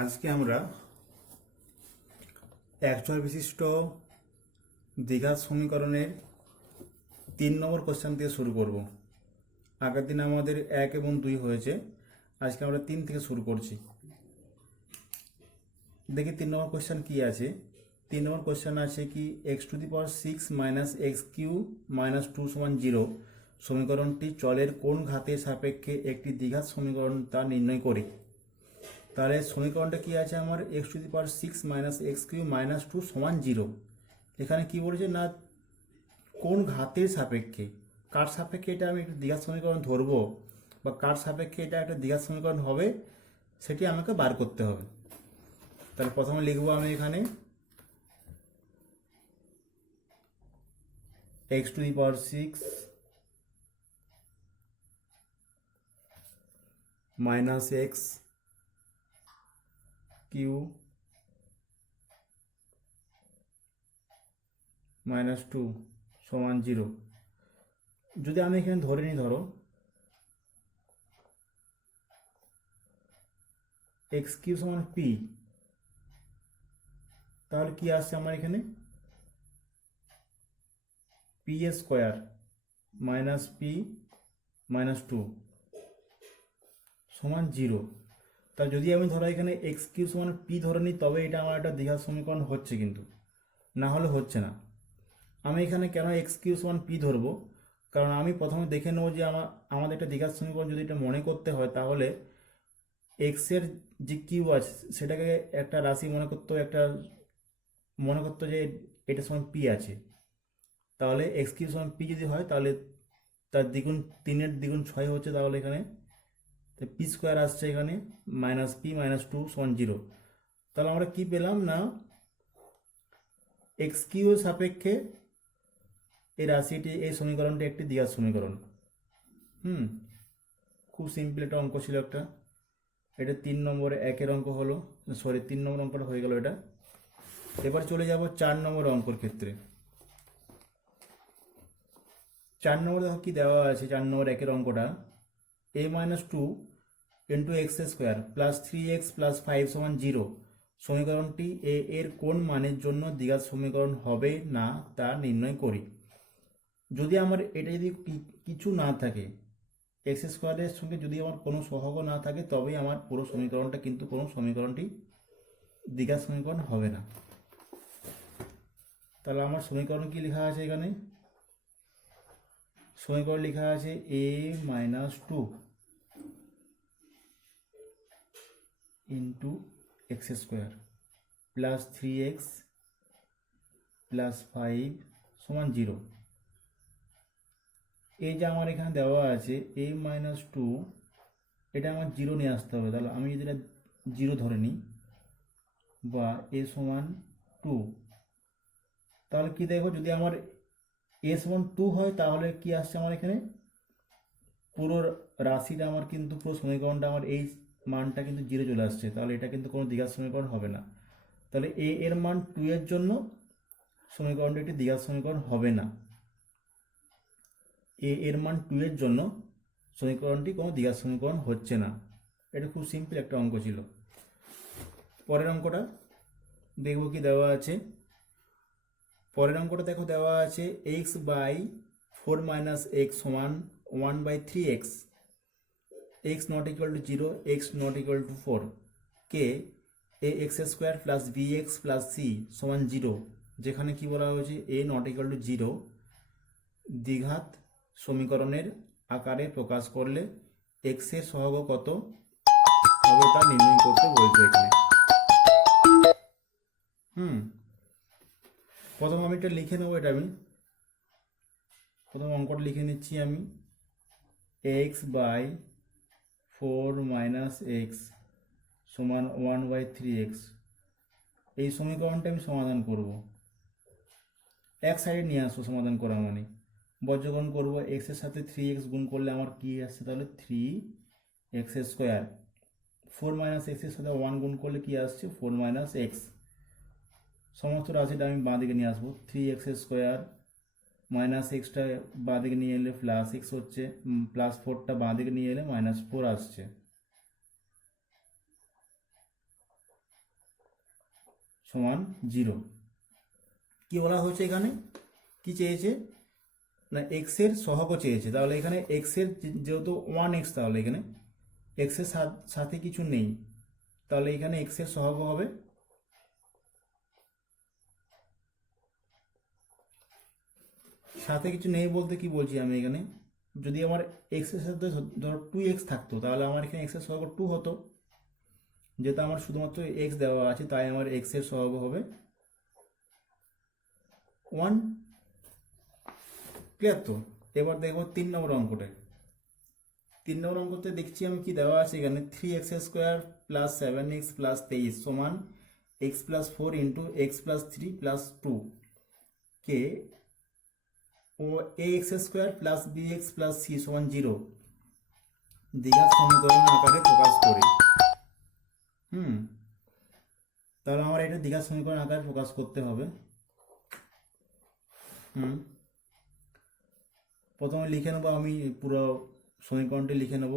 আজকে আমরা একচর বিশিষ্ট দ্বিঘাত সমীকরণের 3 নম্বর কোশ্চেন দিয়ে শুরু করব। আগের দিন আমাদের 1 এবং 2 হয়েছে, আজকে আমরা 3 থেকে শুরু করছি। দেখি 3 নম্বর কোশ্চেন কি আছে। 3 নম্বর কোশ্চেন আছে কি x⁶ - x³ - 2 = 0 সমীকরণটি চলের কোন ঘাতের সাপেক্ষে একটি দ্বিঘাত সমীকরণ তা নির্ণয় করি। তাহলে সমীকরণটা কি আছে আমার x⁶ - x³ - 2 = 0। এখানে কি বলেছে না কোন ঘাতের সাপেক্ষে, কার সাপেক্ষে এটা আমি একটা দ্বিঘাত সমীকরণ ধরবো বা কার সাপেক্ষে এটা একটা দ্বিঘাত সমীকরণ হবে সেটি আমাকে বার করতে হবে। তাহলে প্রথমে লিখবো আমি এখানে x⁶ - x³ - 2 = 0। যদি আমি এখানে ধরে নিই, ধরো x³ = p, তাহলে কি আসছে আমার এখানে p² - p - 2 = 0। তা যদি আমি ধরো এখানে x³ = p ধরে নিই তবে এটা আমার একটা দ্বিঘাত সমীকরণ হচ্ছে, কিন্তু না হলে হচ্ছে না। আমি এখানে কেন x³ = p ধরবো, কারণ আমি প্রথমে দেখে নেবো যে আমাদের একটা দ্বিঘাত সমীকরণ যদি এটা মনে করতে হয় তাহলে x এর যে কিউ আছে সেটাকে একটা রাশি মনে করতে যে এটা সমান p আছে। তাহলে x³ = p যদি হয় তাহলে তার দ্বিগুণ 3-এর দ্বিগুণ 6 হচ্ছে, তাহলে এখানে p² আসছে এখানে -p - 2 = 0। তাহলে আমরা কি পেলাম না x³ এর সাপেক্ষে এই রাশিটি, এই সমীকরণটি একটি দ্বিঘাত সমীকরণ। খুব সিম্পল একটা অঙ্ক ছিল একটা। এটা 3 নম্বরে 1-এর অঙ্ক হলো, 3 নম্বর অঙ্কটা হয়ে গেল এটা। এবার চলে যাব 4 নম্বর অঙ্কের ক্ষেত্রে। 4 নম্বর দেখো কি দেওয়া আছে। 4 নম্বর 1-এর অঙ্কটা a - 2 × x² + 3x + 5 = 0 সমীকরণটি a এর কোন মানের জন্য দ্বিঘাত সমীকরণ হবে না তা নির্ণয় করি। যদি আমার এটা যদি কিছু না থাকে, x² এর সঙ্গে যদি আমার কোনো সহগ না থাকে তবেই আমার পুরো সমীকরণটা, কিন্তু কোনো সমীকরণটি দ্বিঘাত সমীকরণ হবে না। তাহলে আমার সমীকরণ কি লেখা আছে এখানে, সমীকরণ লেখা আছে a - 2 × x² + 3x + 5 = 0। এই যে আমার এখানে দেওয়া আছে a - 2, এটা আমার 0 নিয়ে আসতে হবে। তাহলে আমি যদি এটা 0 ধরে নিই বা a = 2, তাহলে কি দেখো যদি আমার a = 2 হয় তাহলে কি আসছে আমার এখানে পুরো রাশিটা আমার কিন্তু পুরো সমীকরণটা আমার এই মানটা কিন্তু 0 চলে আসছে। তাহলে এটা কিন্তু কোনো দ্বিঘাত সমীকরণ হবে না। তাহলে a এর মান 2 এর জন্য সমীকরণটা একটি দ্বিঘাত সমীকরণ হবে না। a এর মান 2 এর জন্য সমীকরণটি কোনো দ্বিঘাত সমীকরণ হচ্ছে না। এটা খুব সিম্পল একটা অঙ্ক ছিল। পরের অঙ্কটা দেখবো কি দেওয়া আছে। পরের অঙ্কটা দেখো দেওয়া আছে x/4 - x = 1/3x, x ≠ 0, x ≠ 4 কে ax² + bx + c = 0, যেখানে কি বলা হয়েছে a ≠ 0 দ্বিঘাত সমীকরণের আকারে প্রকাশ করলে x এর সহগ কত হবে তা নির্ণয় করতে বলছে এখানে। প্রথম আমি এটা লিখে নেবো। এটা আমি প্রথম অঙ্কটা লিখে নিচ্ছি আমি x/4 - x = 1/3x। এই সমীকরণটা আমি সমাধান করব, এক সাইডে নিয়ে আসবো সমাধান করা মানে বর্গমূল করব। x এর সাথে 3x গুণ করলে আমার কি আসছে, তাহলে 3x²। 4 - x এর সাথে 1 গুণ করলে কি আসছে 4 - x। সমস্ত রাশিটা আমি বাঁ দিকে নিয়ে আসবো। 3x² -xটা বাঁ দিকে নিয়ে এলে +x হচ্ছে, +4টা বাঁ দিকে নিয়ে এলে -4 আসছে। সমান 0। কি বলা হয়েছে এখানে, কি চেয়েছে না এক্স এর সহগও চেয়েছে। তাহলে এখানে এক্স এর যেহেতু 1x, তাহলে এখানে এক্স এর সাথে কিছু নেই, তাহলে এখানে এক্স এর সহগ হবে সাথে কিছু নেই বলতে কি বলছি আমি এখানে, যদি আমার এক্স এর সাথে ধরো 2x থাকতো তাহলে আমার এখানে এক্স এর সহগ 2 হতো, যেহেতু আমার শুধুমাত্র এক্স দেওয়া আছে তাই আমার এক্স এর সহগ হবে 1। ক্লিয়ার তো? এবার দেখবো 3 নম্বর অঙ্কটা। 3 নম্বর অঙ্কতে দেখছি আমি কি দেওয়া আছে এখানে 3x² প্লাস 7x প্লাস 23 সমান x plus 4 into x plus 3 plus 2 কে ও ax² plus bx plus c সমান 0 দ্বিঘাত সমীকরণ আকারে প্রকাশ করি। তাহলে আমার এটা দ্বিঘাত সমীকরণ আকারে প্রকাশ করতে হবে। প্রথমে লিখে নেবো আমি পুরো সমীকরণটি লিখে নেব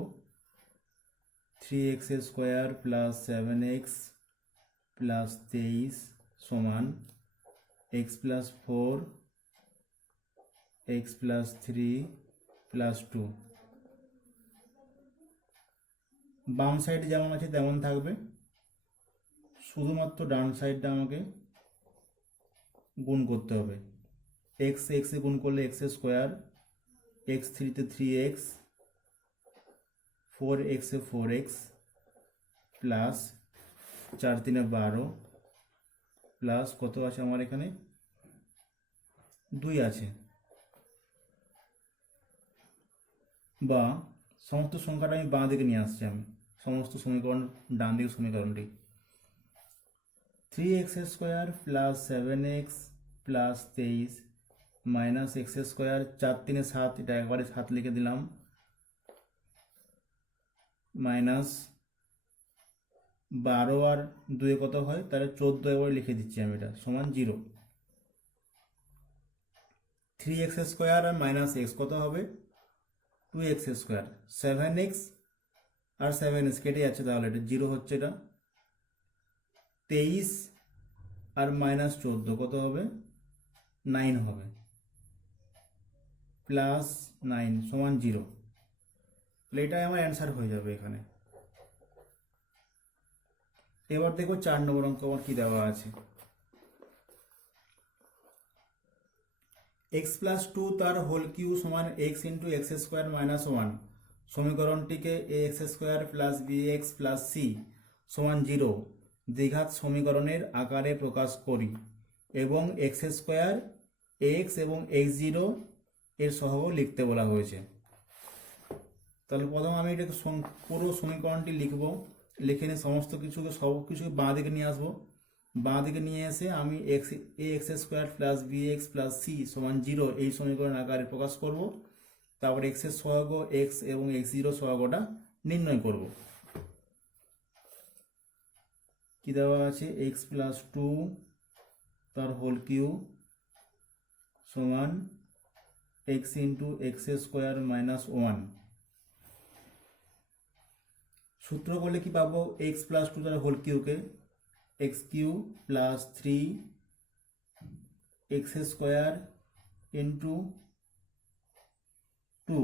3x² প্লাস 7x প্লাস 23 সমান x plus 4 x plus 3 plus 2। বাম সাইড যেমন আছে তেমন থাকবে, শুধুমাত্র ডান সাইডটা আমাকে গুণ করতে হবে। এক্স এক্সে গুণ করলে x² x3 তে 3x 4x এ 4x প্লাস 4 3 12 প্লাস কত আছে আমার এখানে 2 আছে, বা সমস্ত সংখ্যাটা আমি বাঁ দিকে নিয়ে আসছি, আমি সমস্ত সমীকরণ ডান দিকে সমীকরণটি 3x² plus 7x plus 23 minus x² 4 3 7, এটা একবারে 7 লিখে দিলাম, মাইনাস 12 আর 2 কত হয় তাহলে 14 একবার লিখে দিচ্ছি আমি, এটা সমান 0। 3x² আর মাইনাস x কত হবে 2x², 7x আর 7x কেটে যাচ্ছে তাহলে এটা 0 হচ্ছে, এটা 23 আর মাইনাস 14 কত হবে 9 হবে, প্লাস 9 সমান 0। তাহলে এটাই আমার অ্যান্সার হয়ে যাবে এখানে। এবার দেখো 4 নম্বর অঙ্ক আমার কি দেওয়া আছে, x প্লাস 2 তার হোল কিউ সমান x ইন্টু x² মাইনাস 1 সমীকরণটিকে ax² plus bx plus c সমান 0 দ্বিঘাত সমীকরণের আকারে প্রকাশ করি এবং x² x এবং x0 এর সহগ লিখতে বলা হয়েছে। তাহলে প্রথম আমি এটাকে পুরো সমীকরণটি লিখব, লিখে নিয়ে সমস্ত কিছুকে সব কিছুকে বাঁ দিকে নিয়ে আসবো, বাঁ দিকে নিয়ে এসে আমি ax² plus bx plus c সমান 0 এই সমীকরণ আকারে প্রকাশ করব। তারপর x এর সহগ x এবং x0 সহগটা নির্ণয় করব। কি দেওয়া আছে x প্লাস 2 তার হোল কিউ সমান x ইন্টু x² মাইনাস 1। সূত্র করলে কি পাবো x প্লাস 2 তার whole কিউকে x³ plus 3x² into 2।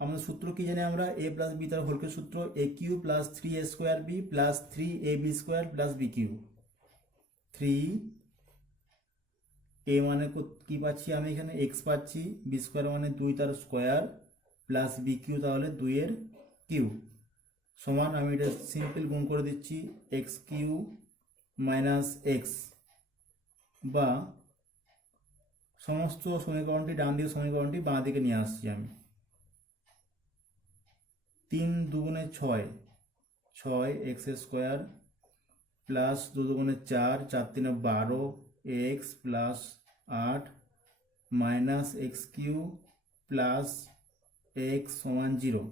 আমাদের সূত্র কি জানি আমরা a প্লাস b তার হোল কিউ সূত্র a³ plus 3a² b plus 3ab² plus bq। 3a মানে কি পাচ্ছি আমি এখানে x পাচ্ছি, b² মানে 2 তার স্কোয়ার প্লাস bq তাহলে 2 এর কিউ সমান আমি এটা সিম্পল গুণ করে দিচ্ছি x³ মাইনাস x, বা সমস্ত সমীকরণটি ডান দিকে সমীকরণটি বাঁ দিকে নিয়ে আসছি আমি। 3 2 6 6x² plus 2 2 4 4 3 12 x plus 8 minus x³ plus x সমান 0।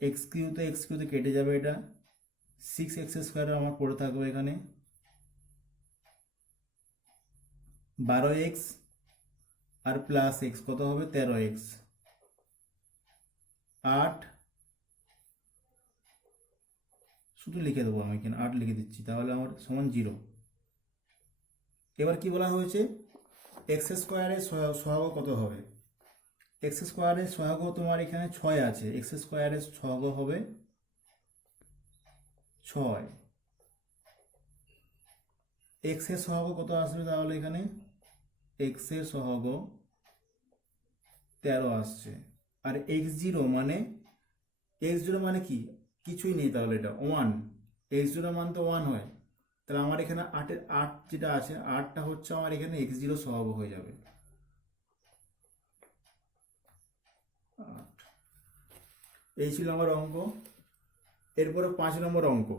x³ তে কেটে যাবে, এটা 6x² আমার পড়ে থাকবে এখানে 12x আর প্লাস x কত হবে 13x, 8 শুধু লিখে দেবো আমি এখানে 8 লিখে দিচ্ছি, তাহলে আমার সমান 0। এবার কি বলা হয়েছে, এক্স স্কোয়ারের সহগ কত হবে। এক্স স্কোয়ারের সহগ তোমার এখানে 6 আছে, এক্স স্কোয়ারের সহগ হবে 6। এক্স এর সহগ কত আসবে, তাহলে এখানে এক্স এর সহগ 13 আসছে। আর x0 মানে, x0 মানে কি, কিছুই নেই, তাহলে এটা 1, x0 মান তো 1 হয়, তাহলে আমার এখানে 8 যেটা আছে, 8টা হচ্ছে আমার এখানে x0 সহগ হয়ে যাবে। 8, এই ছিল আমার অঙ্ক। এরপরে 5 নম্বর অঙ্ক।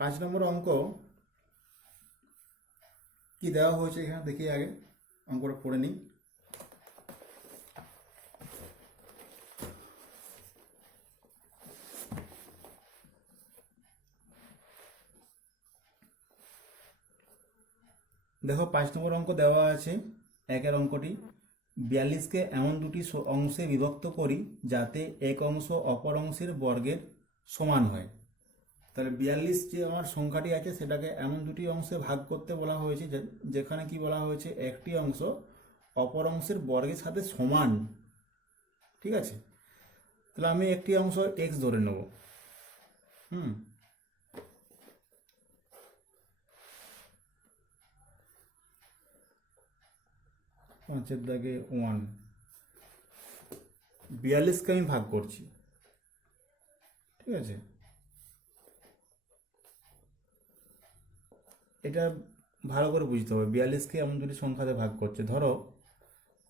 5 নম্বর অঙ্ক কি দেওয়া হয়েছে এখানে দেখি, আগে অঙ্কটা পড়ে নিই। দেখো 5 নম্বর অঙ্ক দেওয়া আছে, একের অঙ্কটি, 42কে এমন দুটি অংশে বিভক্ত করি যাতে এক অংশ অপর অংশের বর্গের সমান হয়। তাহলে 42 যে আমার সংখ্যাটি আছে সেটাকে এমন দুটি অংশে ভাগ করতে বলা হয়েছে যেখানে কি বলা হয়েছে, একটি অংশ অপর অংশের বর্গের সাথে সমান। ঠিক আছে, তাহলে আমি একটি অংশ এক্স ধরে নেব। পাঁচের দাগে 1, 42কে আমি ভাগ করছি। ঠিক আছে, এটা ভালো করে বুঝতে হবে, 42কে এমন দুটি সংখ্যাতে ভাগ করছে। ধরো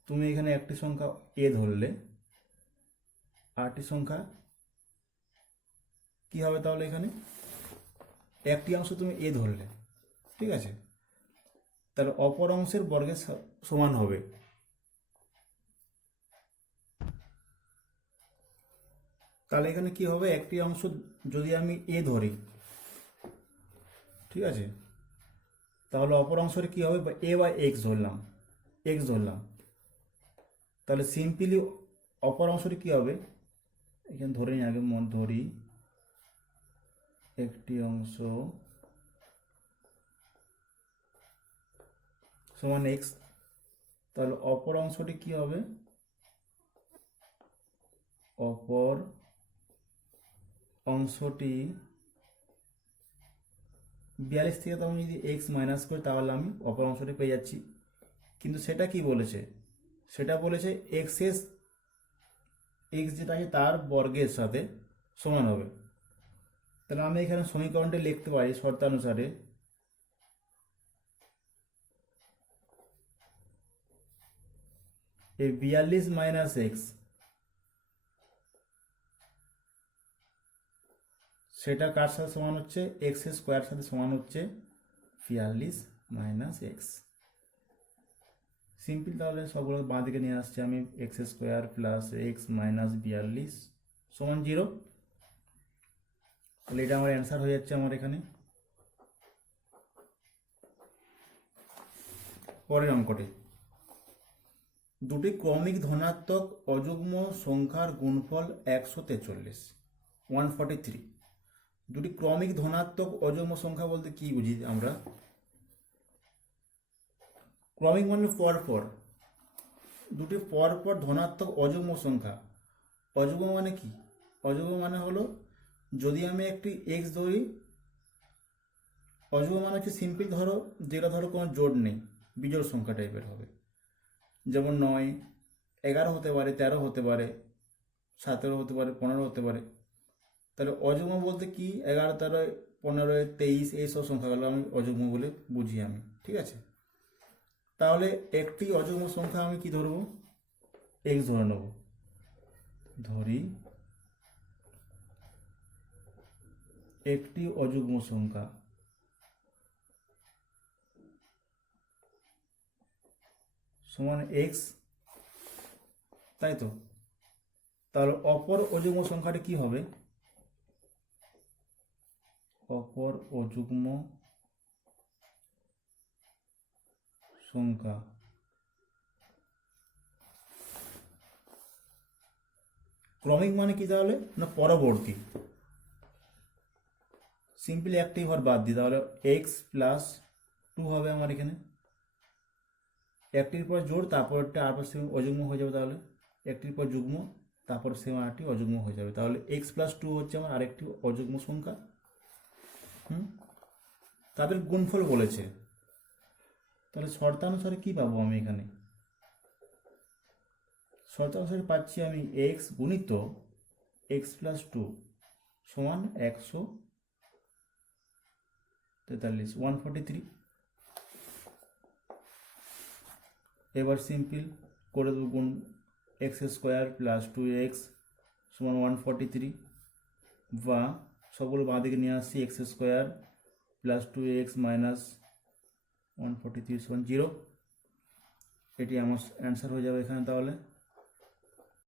তুমি এখানে একটি সংখ্যা এ ধরলে, আরটি সংখ্যা কি হবে, তাহলে এখানে একটি অংশ তুমি এ ধরলে, ঠিক আছে, তাহলে অপর অংশের বর্গের সমান হবে। তাহলে এখানে কি হবে, একটি অংশ যদি আমি এ ধরি, ঠিক আছে, তাহলে অপর অংশের কি হবে, এ বা এক্স ধরলাম, তাহলে সিম্পলি অপর অংশটি কি হবে, এখানে ধরে নিই, আগে ধরি একটি অংশ সমান এক্স, তাহলে অপর অংশটি কি হবে, অপর অংশটি 42 থেকে তো আমি যদি এক্স মাইনাস করি তাহলে আমি অপর অংশটি পেয়ে যাচ্ছি। কিন্তু সেটা কি বলেছে, সেটা বলেছে এক্স যেটা আছে তার বর্গের সাথে সমান হবে। তাহলে আমি এখানে সমীকরণটি লিখতে পারি শর্তানুসারে, এই 42 মাইনাস এক্স, সেটা কার সাথে সমান হচ্ছে, এক্স স্কোয়ার সাথে সমান হচ্ছে 42 মাইনাস এক্স। সিম্পল, তাহলে সবগুলো বাঁ দিকে নিয়ে আসছি আমি, x square plus x minus 42 সমান 0। তাহলে এটা আমার অ্যান্সার হয়ে যাচ্ছে আমার এখানে। পরের অঙ্কটি, দুটি ক্রমিক ধনাত্মক অযুগ্ম সংখ্যার গুণফল 143, 143। দুটি ক্রমিক ধনাত্মক অযুগ্ম সংখ্যা বলতে কি বুঝি আমরা, ক্রমিক মানে পরপর, দুটি পরপর ধনাত্মক অযুগ্ম সংখ্যা। অযুগ্ম মানে কি, অযুগ্ম মানে হলো যদি আমি একটি এক্স ধরি, অযুগ্ম মানে হচ্ছে সিম্পল, ধরো যেটা ধরো কোনো জোড় নেই, বিজোড় সংখ্যা টাইপের হবে, যেমন 9, 11 হতে পারে, 13 হতে পারে, 17 হতে পারে, 15 হতে পারে। তাহলে অযুগ্ম বলতে কি, 11, 13, 15, 23 এইসব সংখ্যাগুলো আমি অযুগ্ম বলে বুঝি আমি। ঠিক আছে, তাহলে একটি অযুগ্ম সংখ্যা আমি কি ধরবো, এক্স ধরে নেব। ধরি একটি অযুগ্ম সংখ্যা সমান এক্স, তাই তো। তাহলে অপর অযুগ্ম সংখ্যাটি কি হবে, অপর অযুগ্ম সংখ্যা ক্রমিক মানে কি তাহলে না পরবর্তী। সিম্পলি একটি ঘর বাদ দিই, তাহলে এক্স প্লাস টু হবে আমার এখানে, একটির পর জোড় তারপরটা আবার সেম অযুগ্ম হয়ে যাবে, তাহলে একটির পর যুগ্ম তারপর সেম আরেকটি অযুগ্ম হয়ে যাবে, তাহলে এক্স প্লাস টু হচ্ছে আমার আরেকটি অযুগ্ম সংখ্যা। তাদের গুণফল বলেছে, তাহলে শর্তানুসারে কি পাবো আমি এখানে? শর্তানুসারে পাচ্ছি আমি এক্স গুণিত এক্স প্লাস টু সমান 143, 143। এবার সিম্পল করে দেবো গুণ, x square plus two x সমান 143, বা সবগুলো বাঁ দিকে নিয়ে আসছি, x square plus two x minus 143 সমান 0। এটি আমার অ্যান্সার হয়ে যাবে এখানে তাহলে।